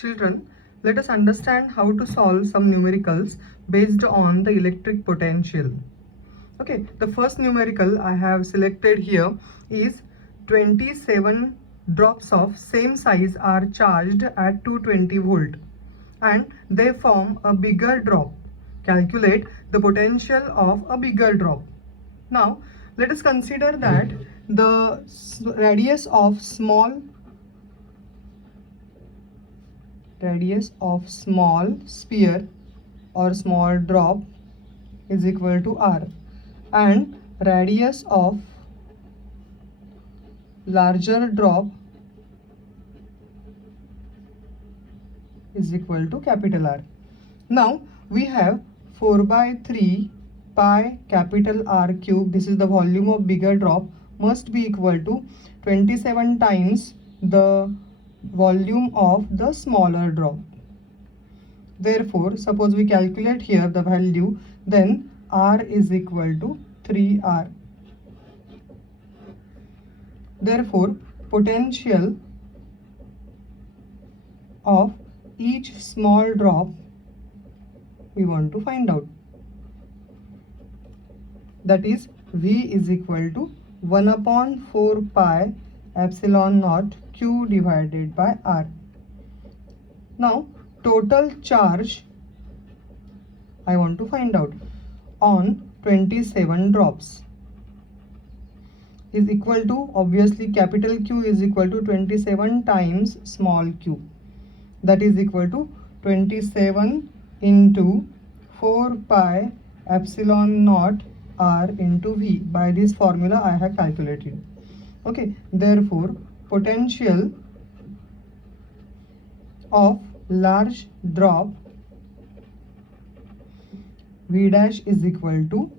Children, let us understand how to solve some numericals based on the electric potential. Okay, the first numerical I have selected here is 27 drops of same size are charged at 220 volt and they form a bigger drop. Calculate the potential of a bigger drop. Now, let us consider that the radius of small sphere or small drop is equal to r, and radius of larger drop is equal to capital R. Now we have 4 by 3 pi capital R cube, this is the volume of bigger drop, must be equal to 27 times the volume of the smaller drop. Therefore, suppose we calculate here the value, then R is equal to 3R. Therefore, potential of each small drop we want to find out. That is, V is equal to 1 upon 4 pi epsilon naught Q divided by R. Now, total charge I want to find out on 27 drops is equal to, obviously capital Q is equal to 27 times small q, that is equal to 27 into 4 pi epsilon naught R into V. By this formula I have calculated. Okay, therefore potential of large drop V dash is equal to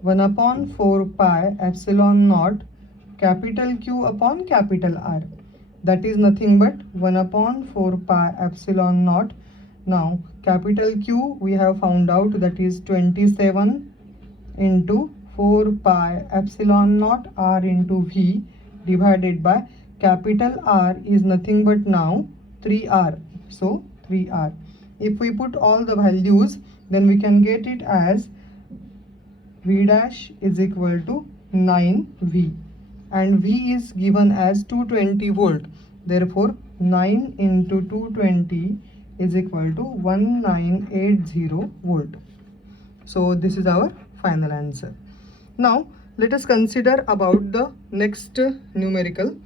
1 upon 4 pi epsilon naught capital Q upon capital R, that is nothing but 1 upon 4 pi epsilon naught. Now capital Q we have found out, that is 27 into 4 pi epsilon naught R into V divided by capital R is nothing but now 3R, so 3R. If we put all the values, then we can get it as V dash is equal to 9V, and V is given as 220 volt. Therefore 9 into 220 is equal to 1980 volt. So this is our final answer. Now let us consider about the next numerical.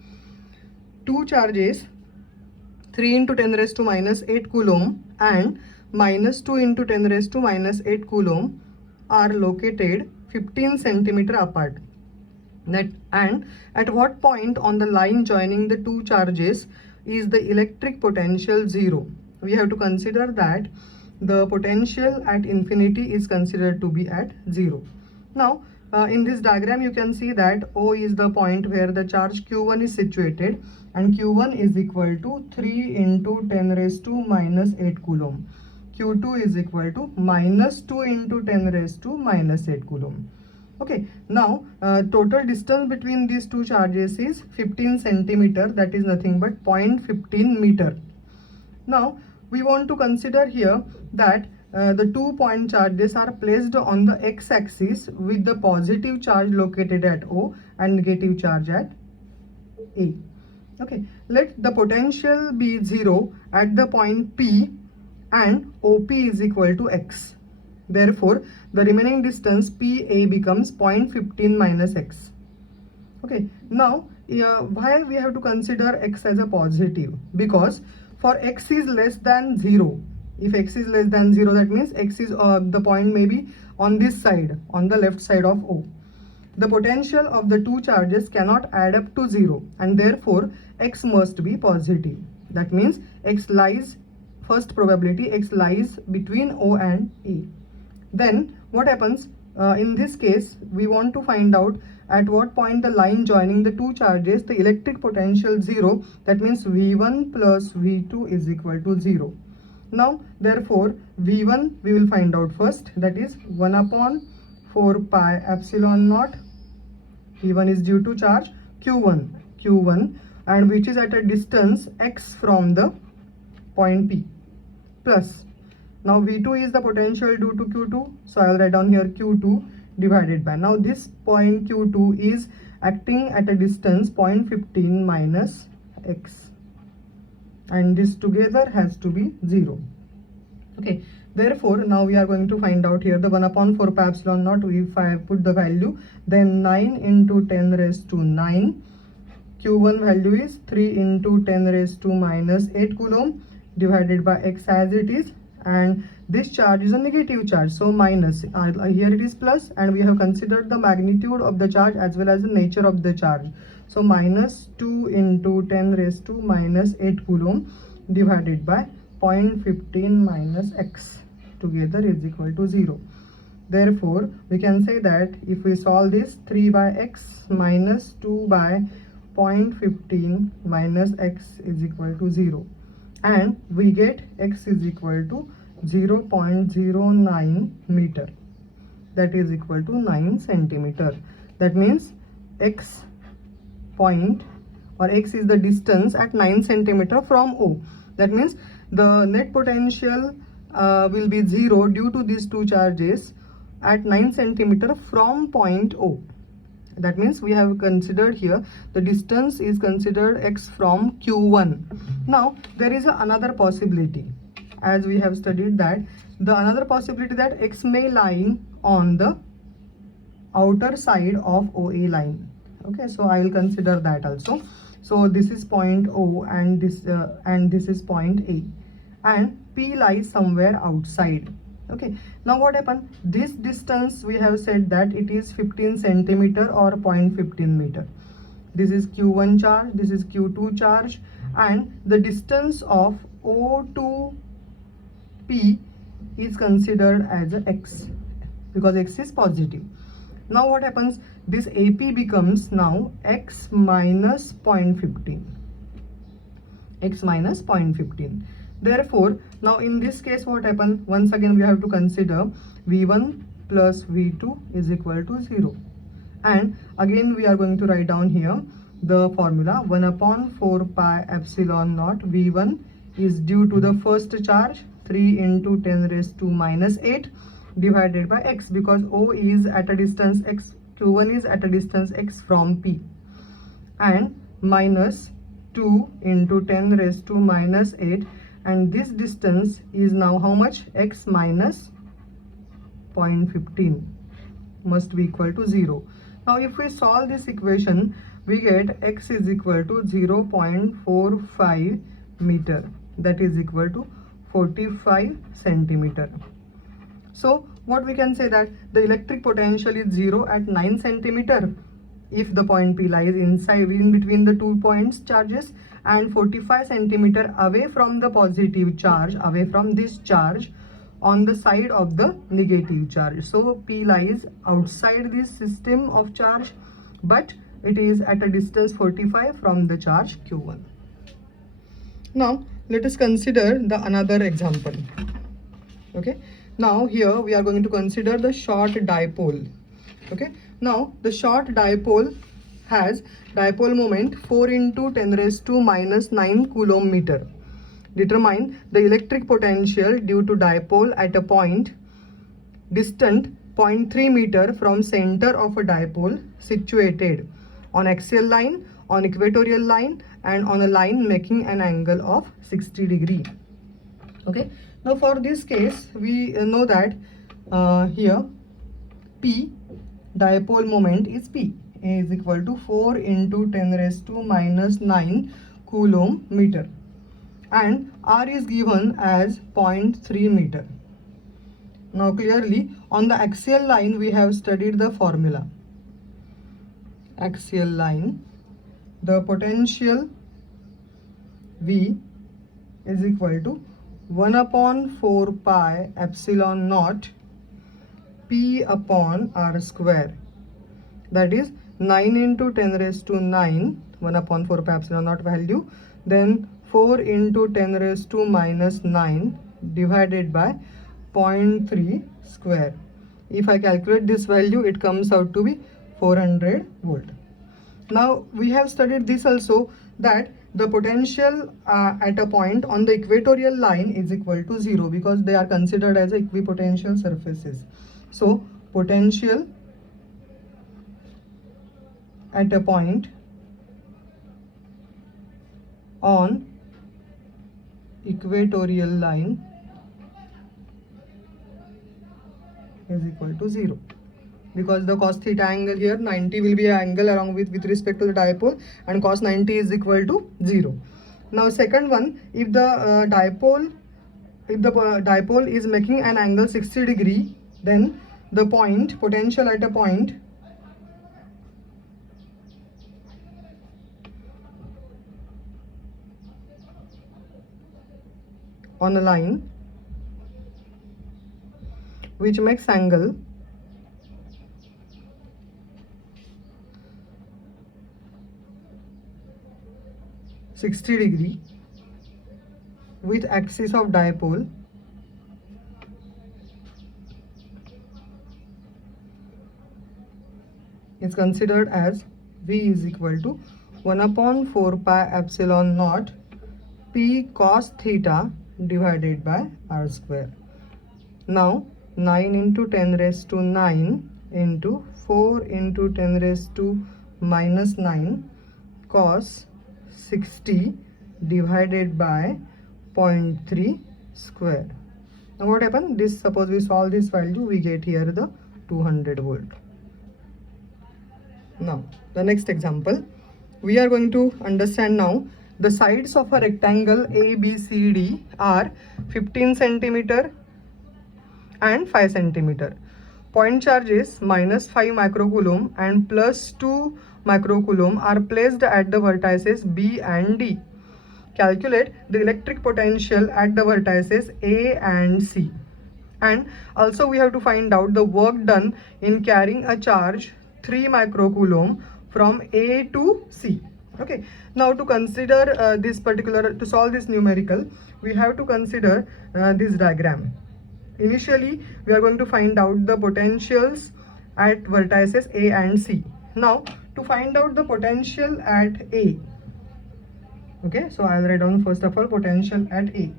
Two charges 3 into 10 raised to minus 8 coulomb and minus 2 into 10 raised to minus 8 coulomb are located 15 centimeter apart. And at what point on the line joining the two charges is the electric potential 0? We have to consider that the potential at infinity is considered to be at 0. Now in this diagram you can see that O is the point where the charge Q1 is situated, and Q1 is equal to 3 into 10 raised to minus 8 coulomb. Q2 is equal to minus 2 into 10 raised to minus 8 coulomb. Okay, now total distance between these two charges is 15 centimeter, that is nothing but 0.15 meter. Now we want to consider here that the 2 point charges are placed on the x-axis with the positive charge located at O and negative charge at A. Okay, let the potential be 0 at the point P and OP is equal to x. Therefore, the remaining distance PA becomes 0.15 minus x. Okay, now why we have to consider x as a positive? Because for x is less than 0, if x is less than 0, that means x is the point may be on this side, on the left side of O. The potential of the two charges cannot add up to 0, and therefore x must be positive. That means x lies, first probability, x lies between O and A. Then what happens in this case, we want to find out at what point the line joining the two charges the electric potential 0, that means V1 plus V2 is equal to 0. Now therefore V1 we will find out first, that is 1 upon 4 pi epsilon naught. V1 is due to charge Q1 and which is at a distance x from the point P, plus now V2 is the potential due to Q2, so I will write down here Q2 divided by, now this point Q2 is acting at a distance 0.15 minus x, and this together has to be 0. Okay, therefore now we are going to find out here the 1 upon 4 pi epsilon naught. If I put the value, then 9 into 10 raised to 9, Q1 value is 3 into 10 raised to minus 8 coulomb divided by x as it is, and this charge is a negative charge, so minus, here it is plus, and we have considered the magnitude of the charge as well as the nature of the charge, so minus 2 into 10 raised to minus 8 coulomb divided by 0.15 minus x together is equal to 0. Therefore we can say that if we solve this, 3 by x minus 2 by 0.15 minus x is equal to 0, and we get x is equal to 0.09 meter, that is equal to 9 centimeter. That means x point, or x is the distance at 9 centimeter from O. That means the net potential will be 0 due to these two charges at 9 centimeter from point O. That means we have considered here the distance is considered x from Q1. Now there is another possibility, as we have studied that the another possibility that x may lie on the outer side of OA line. Okay, so I will consider that also. So this is point O and this is point A, and P lies somewhere outside. Okay, now what happened, this distance we have said that it is 15 centimeter or 0.15 meter. This is Q1 charge, this is Q2 charge, and the distance of O to P is considered as x because x is positive. Now what happens, this AP becomes now x minus 0.15, x minus 0.15. Therefore now in this case what happened, once again we have to consider V1 plus V2 is equal to 0, and again we are going to write down here the formula 1 upon 4 pi epsilon naught. V1 is due to the first charge 3 into 10 raised to minus 8 divided by x, because O is at a distance x, Q1 is at a distance x from P, and minus 2 into 10 raised to minus 8, and this distance is now how much, x minus 0.15 must be equal to 0. Now if we solve this equation, we get x is equal to 0.45 meter, that is equal to 45 centimeter. So what we can say that the electric potential is 0 at 9 centimeter if the point P lies inside in between the 2 points charges, and 45 centimeter away from the positive charge, away from this charge on the side of the negative charge. So P lies outside this system of charge, but it is at a distance 45 from the charge Q1. Now let us consider the another example. Okay, now here we are going to consider the short dipole. Okay, now the short dipole has dipole moment 4 into 10 raised to minus 9 coulomb meter. Determine the electric potential due to dipole at a point distant 0.3 meter from center of a dipole situated on axial line, on equatorial line, and on a line making an angle of 60 degree. Okay, now for this case we know that here P, dipole moment is P, is equal to 4 into 10 raised to minus 9 coulomb meter, and R is given as 0.3 meter. Now clearly on the axial line we have studied the formula. Axial line, the potential V is equal to 1 upon 4 pi epsilon naught P upon R square, that is 9 into 10 raised to 9, 1 upon 4 pi epsilon naught value, then 4 into 10 raised to minus 9 divided by 0.3 square. If I calculate this value, it comes out to be 400 volt. Now we have studied this also, that the potential at a point on the equatorial line is equal to 0 because they are considered as equipotential surfaces. So potential at a point on equatorial line is equal to 0 because the cos theta angle here 90 will be an angle along with respect to the dipole, and cos 90 is equal to 0. Now second one, if the dipole is making an angle 60 degree, then the point potential at a point on a line which makes angle 60 degree with axis of dipole is considered as V is equal to 1 upon 4 pi epsilon naught P cos theta divided by R square. Now 9 into 10 raised to 9 into 4 into 10 raised to minus 9 cos 60 divided by 0.3 square. Now what happened? This, suppose we solve this value, we get here the 200 volt. Now the next example, we are going to understand now the sides of a rectangle ABCD are 15 centimeter and 5 centimeter. Point charges minus 5 microcoulomb and plus 2 microcoulomb are placed at the vertices B and D. Calculate the electric potential at the vertices A and C. And also we have to find out the work done in carrying a charge 3 microcoulomb from A to C. Okay, now to consider to solve this numerical, we have to consider this diagram. Initially we are going to find out the potentials at vertices A and C. Now to find out the potential at A, okay, so I'll write down first of all potential at A.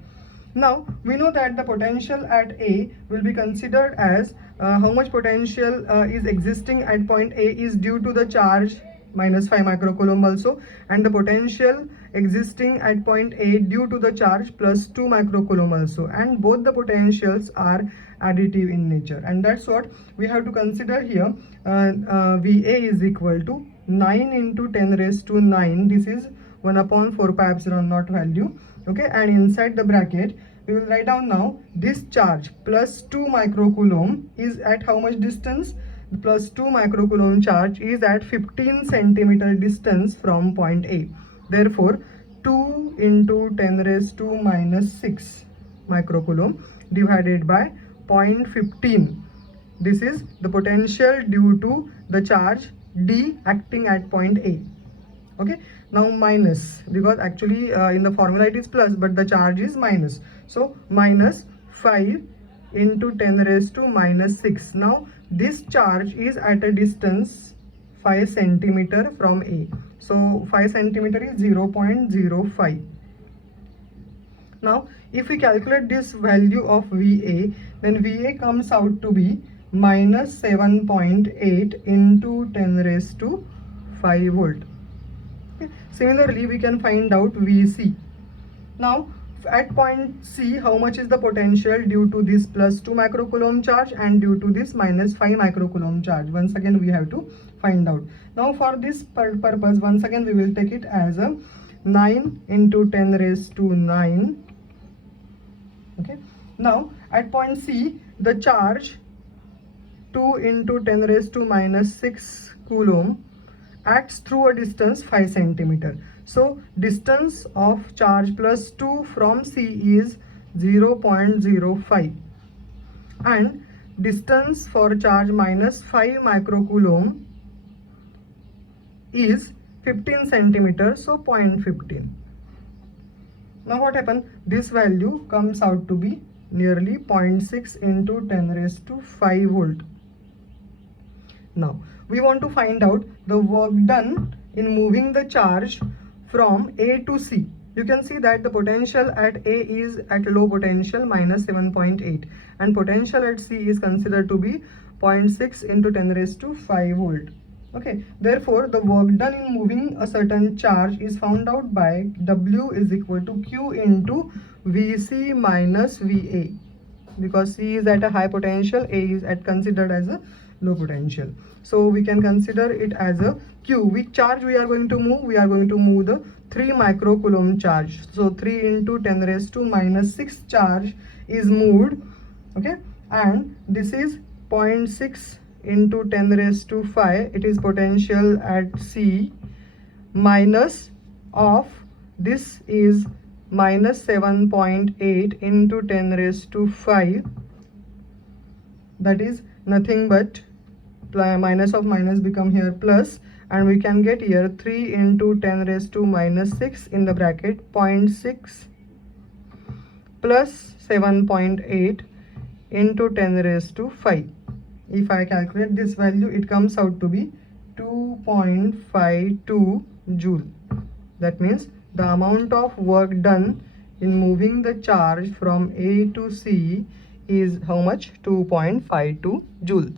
Now we know that the potential at A will be considered as how much potential is existing at point A is due to the charge minus 5 microcoulomb also, and the potential existing at point A due to the charge plus 2 microcoulomb also, and both the potentials are additive in nature, and that's what we have to consider here. VA is equal to 9 into 10 raised to 9, this is 1 upon 4 pi epsilon naught value, okay, and inside the bracket we will write down now this charge plus 2 microcoulomb is at how much distance? The plus 2 microcoulomb charge is at 15 centimeter distance from point A. Therefore 2 into 10 raised to minus 6 microcoulomb divided by 0.15. This is the potential due to the charge D acting at point A. Okay, now minus, because actually in the formula it is plus but the charge is minus, so minus 5 into 10 raised to minus 6. Now this charge is at a distance 5 centimeter from A, so 5 centimeter is 0.05. Now if we calculate this value of VA, then VA comes out to be minus 7.8 into 10 raised to 5 volt. Okay. Similarly we can find out VC. Now at point C, how much is the potential due to this plus 2 microcoulomb charge and due to this minus 5 microcoulomb charge? Once again we have to find out. Now for this purpose, once again we will take it as a 9 into 10 raised to 9. Okay, now at point C, the charge 2 into 10 raised to minus 6 coulomb acts through a distance 5 centimeter. So distance of charge plus 2 from C is 0.05 and distance for charge minus 5 microcoulomb is 15 centimeter, so 0.15. Now what happened? This value comes out to be nearly 0.6 into 10 raised to 5 volt. Now we want to find out the work done in moving the charge from A to C, you can see that the potential at A is at low potential minus 7.8 and potential at C is considered to be 0.6 into 10 raised to 5 volt. Okay, therefore the work done in moving a certain charge is found out by W is equal to Q into Vc minus Va, because C is at a high potential, A is at considered as a low potential. So we can consider it as a Q. Which charge we are going to move? We are going to move the 3 microcoulomb charge. So 3 into 10 raised to minus 6 charge is moved. Okay, and this is 0.6 into 10 raised to 5. It is potential at C minus of this is minus 7.8 into 10 raised to 5. That is nothing but minus of minus become here plus, and we can get here 3 into 10 raised to minus 6 in the bracket 0.6 plus 7.8 into 10 raised to 5. If I calculate this value, it comes out to be 2.52 joule. That means the amount of work done in moving the charge from A to C is how much? 2.52 joule.